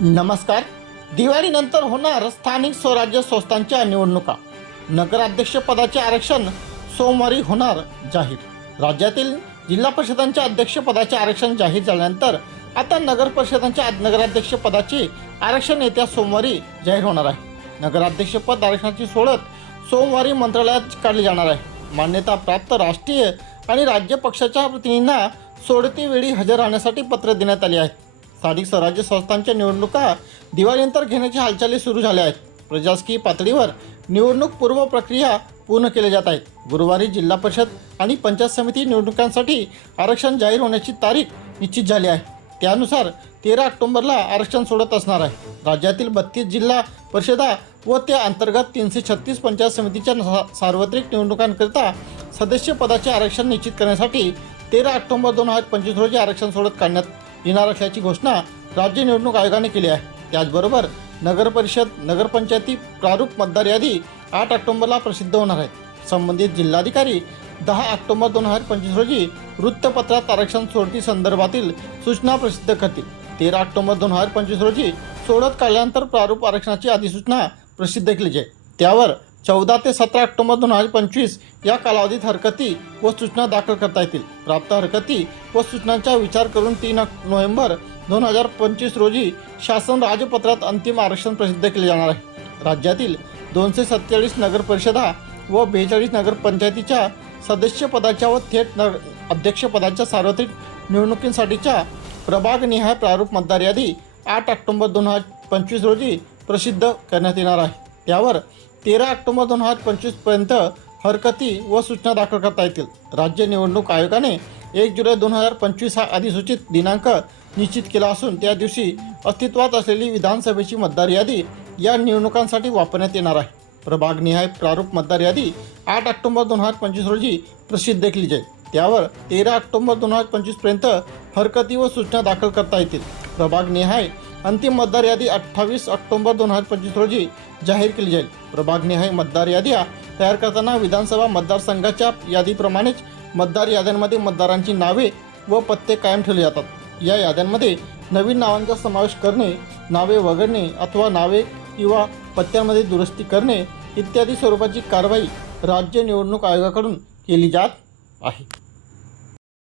नमस्कार. दिवाळीनंतर होणार स्थानिक स्वराज्य संस्थांच्या निवडणुका. नगराध्यक्षपदाचे आरक्षण सोमवारी होणार जाहीर. राज्यातील जिल्हा परिषदांच्या अध्यक्षपदाचे आरक्षण जाहीर झाल्यानंतर आता नगर परिषदांच्या नगराध्यक्षपदाचे आरक्षण येत्या सोमवारी जाहीर होणार आहे. नगराध्यक्षपद आरक्षणाची सोडत सोमवारी मंत्रालयात काढली जाणार आहे. मान्यताप्राप्त राष्ट्रीय आणि राज्य पक्षाच्या प्रतिनिधींना सोडतीवेळी हजर राहण्यासाठी पत्र देण्यात आली आहेत स्थानिक स्वराज्य संस्थांच्या निवडणुका दिवाळीनंतर घेण्याची हालचाली सुरू झाल्या आहेत. प्रशासकीय पातळीवर निवडणूक पूर्व प्रक्रिया पूर्ण केल्या जात आहेत. गुरुवारी जिल्हा परिषद आणि पंचायत समिती निवडणुकांसाठी आरक्षण जाहीर होण्याची तारीख निश्चित झाली आहे. त्यानुसार तेरा ऑक्टोबरला आरक्षण सोडत असणार आहे. राज्यातील बत्तीस जिल्हा परिषदा व त्या अंतर्गत तीनशे छत्तीस पंचायत समितीच्या सार्वत्रिक निवडणुकांकरिता सदस्य पदाचे आरक्षण निश्चित करण्यासाठी तेरा ऑक्टोबर दोन हजार पंचवीस रोजी आरक्षण सोडत काढण्यात येणार असल्याची घोषणा राज्य निवडणूक आयोगाने केली आहे. त्याचबरोबर नगरपरिषद नगरपंचायती प्रारूप मतदार यादी आठ ऑक्टोबरला प्रसिद्ध होणार आहे. संबंधित जिल्हाधिकारी दहा ऑक्टोबर दोन हजार पंचवीस रोजी वृत्तपत्रात आरक्षण सोडती संदर्भातील सूचना प्रसिद्ध करतील. तेरा ऑक्टोबर दोन हजार पंचवीस रोजी सोडत काढल्यानंतर प्रारूप आरक्षणाची अधिसूचना प्रसिद्ध केली जाईल. त्यावर चौदा ते सतरा ऑक्टोबर दोन हजार पंचवीस या कालावधीत हरकती व सूचना दाखल करता येतील. प्राप्त हरकती व सूचनांचा विचार करून तीन नोव्हेंबर दोन हजार पंचवीस रोजी शासन राजपत्रात अंतिम आरक्षण प्रसिद्ध केले जाणार आहे. राज्यातील दोनशे सत्तेचाळीस नगरपरिषदा व बेचाळीस नगरपंचायतीच्या सदस्यपदाच्या व थेट न अध्यक्षपदाच्या सार्वत्रिक निवडणुकींसाठीच्या प्रभागनिहाय प्रारूप मतदार यादी आठ ऑक्टोबर दोन हजार पंचवीस रोजी प्रसिद्ध करण्यात येणार आहे. त्यावर तेरा ऑक्टोबर दोन हजार पंचवीसपर्यंत हरकती व सूचना दाखल करता येतील. राज्य निवडणूक आयोगाने एक जुलै दोन हजार पंचवीस हा अधिसूचित दिनांक निश्चित केला असून त्या दिवशी अस्तित्वात असलेली विधानसभेची मतदार यादी या निवडणुकांसाठी वापरण्यात येणार आहे. प्रभागनिहाय प्रारूप मतदार यादी आठ ऑक्टोबर दोन हजार पंचवीस रोजी प्रसिद्ध केली जाईल. त्यावर तेरा ऑक्टोबर दोन हजार पंचवीसपर्यंत हरकती व सूचना दाखल करता येतील. प्रभागनिहाय अंतिम मतदार यादी अठ्ठावीस ऑक्टोबर दोन हजार पंचवीस रोजी जाहीर केली जाईल. प्रभागनिहाय मतदार याद्या तयार करताना विधानसभा मतदारसंघाच्या यादीप्रमाणेच मतदार याद्यांमध्ये मतदारांची नावे व पत्ते कायम ठेवले जातात. या याद्यांमध्ये नवीन नावांचा समावेश करणे नावे वगळणे अथवा नावे किंवा पत्त्यांमध्ये दुरुस्ती करणे इत्यादी स्वरूपाची कारवाई राज्य निवडणूक आयोगाकडून केली जात आहे.